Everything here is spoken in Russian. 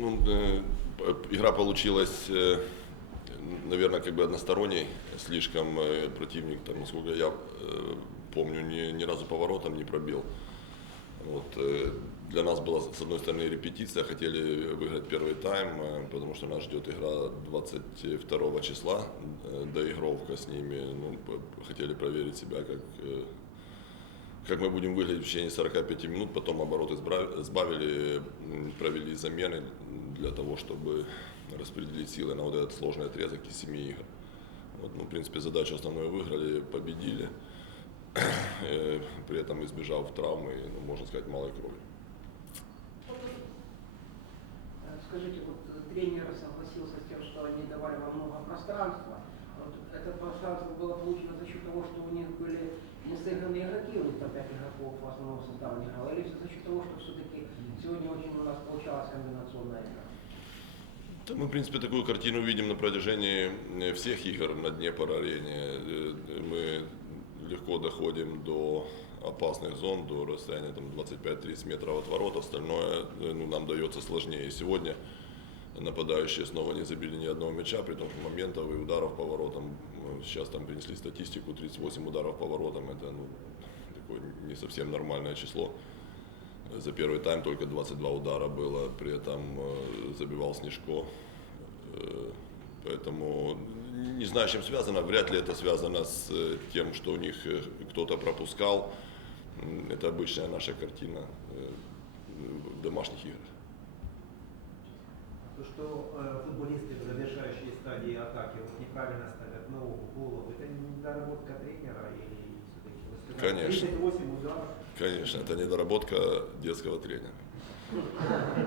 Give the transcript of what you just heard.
Ну, э, игра получилась, наверное, как бы односторонней. Слишком э, противник, там, насколько я э, помню, ни, ни разу поворотом не пробил. Вот, э, для нас была, с одной стороны, репетиция, хотели выиграть первый тайм, э, потому что нас ждет игра 22 числа, э, доигровка с ними. Ну, хотели проверить себя, как, э, как мы будем выглядеть в течение 45 минут, потом обороты сбавили, провели замены для того, чтобы распределить силы на вот этот сложный отрезок из 7 игр. Вот, ну, в принципе, задачу основную выиграли, победили, э, при этом избежав травмы, ну, можно сказать, малой крови. Э, Скажите, вот э, тренер согласился с тем, что они давали вам много пространства. Вот это пространство было получено за счет того, что у них были не сыгранные игроки, у них там пять игроков в основном состава не играло, или за счет того, что все-таки сегодня очень у нас получалась комбинационная игра. Да, мы, в принципе, такую картину видим на протяжении э, всех игр на Днепр-арене. Э, Мы легко доходим до опасных зон, до расстояния там, 25-30 метров от ворот. Остальное э, ну, нам дается сложнее. Сегодня нападающие снова не забили ни одного мяча, при том, что моментов и ударов по воротам, э, сейчас там принесли статистику, 38 ударов по воротам, это ну, такое не совсем нормальное число. За первый тайм только 22 удара было, при этом э, забивал Снежко. Э, Поэтому не знаю, с чем связано. Вряд ли это связано с тем, что у них кто-то пропускал. Это обычная наша картина в домашних играх. То, что э, футболисты в завершающей стадии атаки вот неправильно ставят ногу, голову, это не доработка тренера или все-таки? Конечно. 38 ударов. Конечно, это недоработка детского тренера.